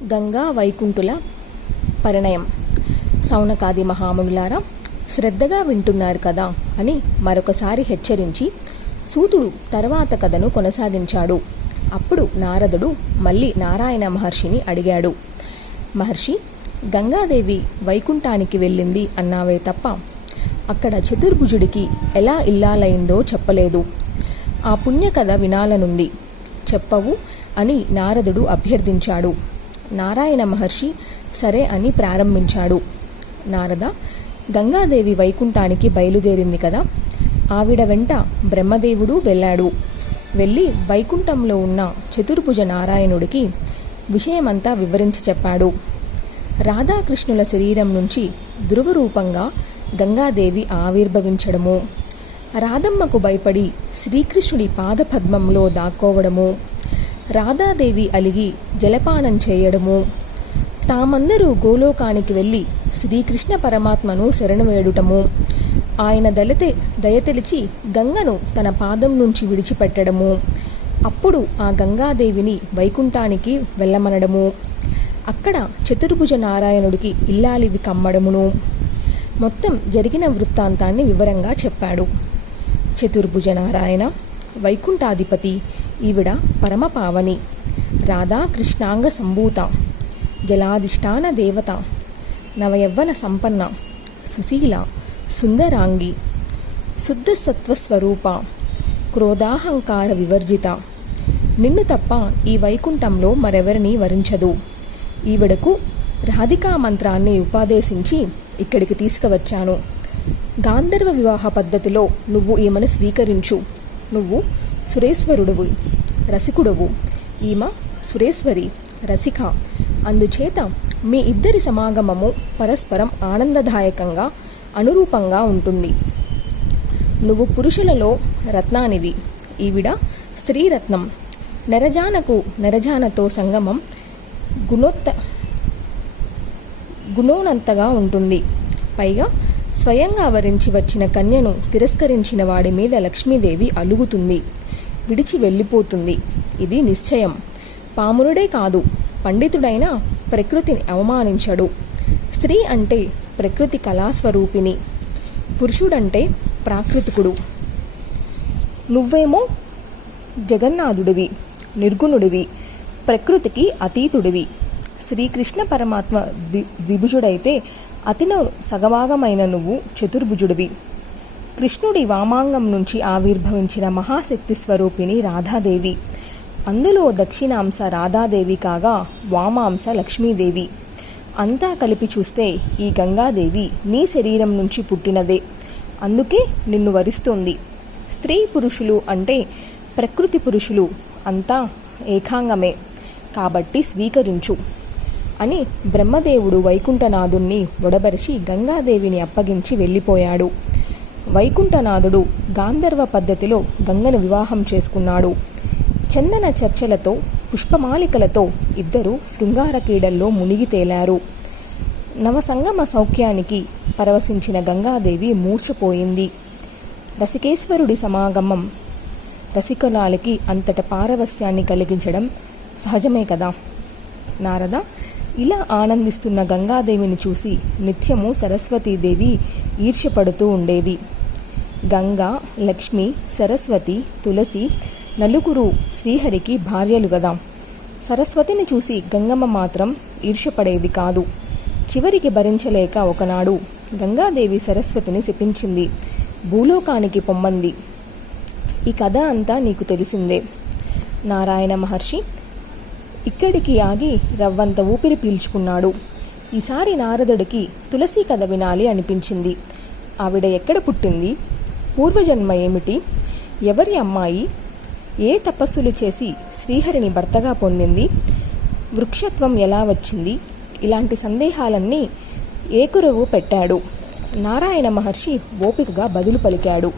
గంగా వైకుంఠుల పరిణయం. సౌనకాది మహామునులారా, శ్రద్ధగా వింటున్నారు కదా అని మరొకసారి హెచ్చరించి సూతుడు తర్వాత కథను కొనసాగించాడు. అప్పుడు నారదుడు మళ్ళీ నారాయణ మహర్షిని అడిగాడు. మహర్షి, గంగాదేవి వైకుంఠానికి వెళ్ళింది అన్నావే తప్ప అక్కడ చతుర్భుజుడికి ఎలా ఇల్లాలైందో చెప్పలేదు. ఆ పుణ్యకథ వినాలనుంది, చెప్పవు అని నారదుడు అభ్యర్థించాడు. నారాయణ మహర్షి సరే అని ప్రారంభించాడు. నారద, గంగాదేవి వైకుంఠానికి బయలుదేరింది కదా, ఆవిడ వెంట బ్రహ్మదేవుడు వెళ్ళాడు. వెళ్ళి వైకుంఠంలో ఉన్న చతుర్భుజ నారాయణుడికి విషయమంతా వివరించి చెప్పాడు. రాధాకృష్ణుల శరీరం నుంచి ధ్రువరూపంగా గంగాదేవి ఆవిర్భవించడము, రాధమ్మకు భయపడి శ్రీకృష్ణుడి పాదపద్మంలో దాక్కోవడము, రాధాదేవి అలిగి జలపానం చేయడము, తామందరూ గోలోకానికి వెళ్ళి శ్రీకృష్ణ పరమాత్మను శరణు వేడుటము, ఆయన దయతెలిచి గంగను తన పాదం నుంచి విడిచిపెట్టడము, అప్పుడు ఆ గంగాదేవిని వైకుంఠానికి వెళ్ళమనడము, అక్కడ చతుర్భుజ నారాయణుడికి ఇల్లాలివి కమ్మడమును, మొత్తం జరిగిన వృత్తాంతాన్ని వివరంగా చెప్పాడు. చతుర్భుజ నారాయణ వైకుంఠాధిపతి, ఈవిడ పరమపావని, రాధాకృష్ణాంగ సంభూత, జలాధిష్టాన దేవత, నవయవ్వన సంపన్న, సుశీల, సుందరాంగి, శుద్ధ సత్వస్వరూప, క్రోధాహంకార వివర్జిత, నిన్ను తప్ప ఈ వైకుంఠంలో మరెవరిని వరించదు. ఈవిడకు రాధికా మంత్రాన్ని ఉపదేశించి ఇక్కడికి తీసుకువచ్చాను. గాంధర్వ వివాహ పద్ధతిలో నువ్వు ఈమెను స్వీకరించు. నువ్వు సురేశ్వరుడువు, రసికుడవు, ఈమె సురేశ్వరి, రసిక. అందుచేత మీ ఇద్దరి సమాగమము పరస్పరం ఆనందదాయకంగా అనురూపంగా ఉంటుంది. నువ్వు పురుషులలో రత్నానివి, ఈవిడ స్త్రీరత్నం. నెరజానకు నెరజానతో సంగమం గుణోనంతగా ఉంటుంది. పైగా స్వయంగా వరించి వచ్చిన కన్యను తిరస్కరించిన వాడి మీద లక్ష్మీదేవి అలుగుతుంది, విడిచి వెళ్ళిపోతుంది. ఇది నిశ్చయం. పామురుడే కాదు, పండితుడైన ప్రకృతిని అవమానించడు. స్త్రీ అంటే ప్రకృతి కళాస్వరూపిణి, పురుషుడంటే ప్రాకృతికుడు. నువ్వేమో జగన్నాథుడివి, నిర్గుణుడివి, ప్రకృతికి అతీతుడివి. శ్రీకృష్ణ పరమాత్మ ద్విభుజుడైతే అతిలో సగభాగమైన నువ్వు చతుర్భుజుడివి. కృష్ణుడి వామాంగం నుంచి ఆవిర్భవించిన మహాశక్తి స్వరూపిణి రాధాదేవి. అందులో దక్షిణాంశ రాధాదేవి కాగా వామాంశ లక్ష్మీదేవి. అంతా కలిపి చూస్తే ఈ గంగాదేవి నీ శరీరం నుంచి పుట్టినదే. అందుకే నిన్ను వరిస్తోంది. స్త్రీ పురుషులు అంటే ప్రకృతి పురుషులు అంతా ఏకాంగమే కాబట్టి స్వీకరించు అని బ్రహ్మదేవుడు వైకుంఠనాథుణ్ణి ఒడబరిచి గంగాదేవిని అప్పగించి వెళ్ళిపోయాడు. వైకుంఠనాథుడు గాంధర్వ పద్ధతిలో గంగను వివాహం చేసుకున్నాడు. చందన చర్చలతో పుష్పమాలికలతో ఇద్దరు శృంగార క్రీడల్లో మునిగి తేలారు. నవసంగమ సౌఖ్యానికి పరవశించిన గంగాదేవి మూర్ఛపోయింది. రసికేశ్వరుడి సమాగమం రసికులాలకి అంతట పారవస్యాన్ని కలిగించడం సహజమే కదా. నారద, ఇలా ఆనందిస్తున్న గంగాదేవిని చూసి నిత్యము సరస్వతీదేవి ఈర్ష్యపడుతూ ఉండేది. గంగా, లక్ష్మి, సరస్వతి, తులసి నలుగురు శ్రీహరికి భార్యలు గదా. సరస్వతిని చూసి గంగమ్మ మాత్రం ఈర్ష్యపడేది కాదు. చివరికి భరించలేక ఒకనాడు గంగాదేవి సరస్వతిని శపించింది, భూలోకానికి పొమ్మంది. ఈ కథ అంతా నీకు తెలిసిందే. నారాయణ మహర్షి ఇక్కడికి ఆగి రవ్వంత ఊపిరి పీల్చుకున్నాడు. ఈసారి నారదుడికి తులసి కథ వినాలి అనిపించింది. ఆవిడ ఎక్కడ పుట్టింది, పూర్వజన్మ ఏమిటి, ఎవరి అమ్మాయి, ఏ తపస్సులు చేసి శ్రీహరిని భర్తగా పొందింది, వృక్షత్వం ఎలా వచ్చింది, ఇలాంటి సందేహాలన్నీ ఏకురవు పెట్టాడు. నారాయణ మహర్షి ఓపికగా బదులు పలికాడు.